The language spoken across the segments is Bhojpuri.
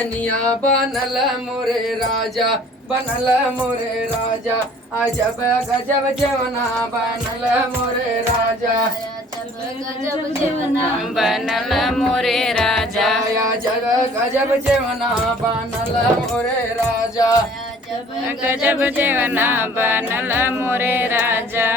दुकनिया बनल मोरे राजा, बनल मोरे राजा। अजब गजब जेवना बनल मोरे राजा, गजब जेवना बनल मोरे राजा। अजब गजब जेवना बनल मोरे राजा, गजब जेवना बनल मोरे राजा।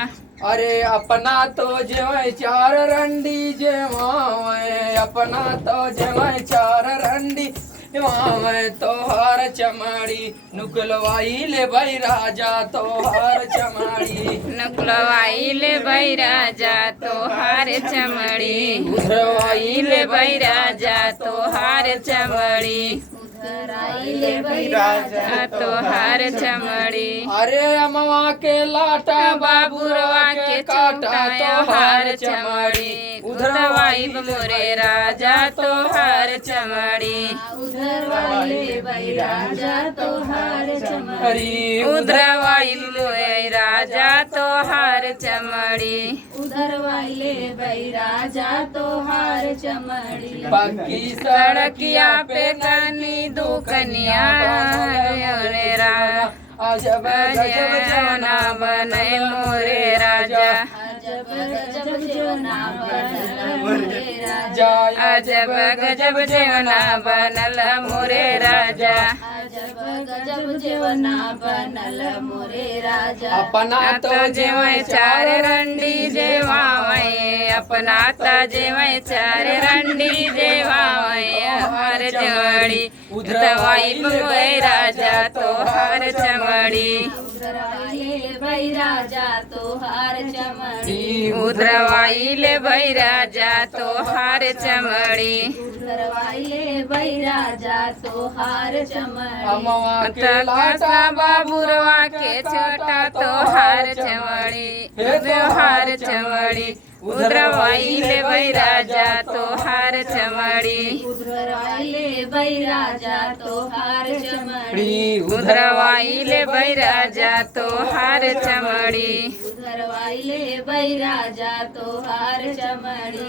अरे अपना तो जेवै चार रंडी जेवावे, अपना तो जेवै चार रंडी जेवावे। तोहार चमड़ी नुकलवाई ले भाई राजा, तोहार चमड़ी नुकलवाई ले भाई राजा तोहार चमड़ी। उधरवाई ले भाई राजा तोहार चमड़ी। ले भाई राजा तोहार चमड़ी। अरे अमवा के लाटा बाबुरवा के काटा तोहार चमड़ी। उधरवाई मोरे राजा तोहार चमड़ी। उधरवाई भाई राजा तोहार चमड़ी। उधरवाई मोरे राजा तोहार चमड़ी। उधरवाई ले भाई राजा तोहार चमड़ी। बाकी सड़किया पे कनी दुकनिया अजब गजब जेवना बने मोरे राजा। अजब जेवना अजब गजब जेवना बनल मोरे राजा। गजब जेवना बनल मोरे राजा। अपना तो जेवै चार रंडी जेवावे, अपना तो जेवै चार रंडी जेवावे। हर चमड़ी उधरवाई मोरे राजा तोहार चमड़ी। उधरवाई भाई राजा तोहार चमड़ी। उधरवाई ले भाई राजा तोहार चमड़ी। उधरवाई ले भाई राजा तोहार चमड़ी। अमवा के लाटा बाबुरवा के छोटा तोहार चमड़ी। तोहार चमड़ी। उधरवाई ले भाई राजा तोहार चमड़ी। उधरवाई ले भाई राजा तोहार चमड़ी। उधरवाई ले भाई राजा तोहार चमड़ी। उधरवाई ले भाई राजा तोहार चमड़ी।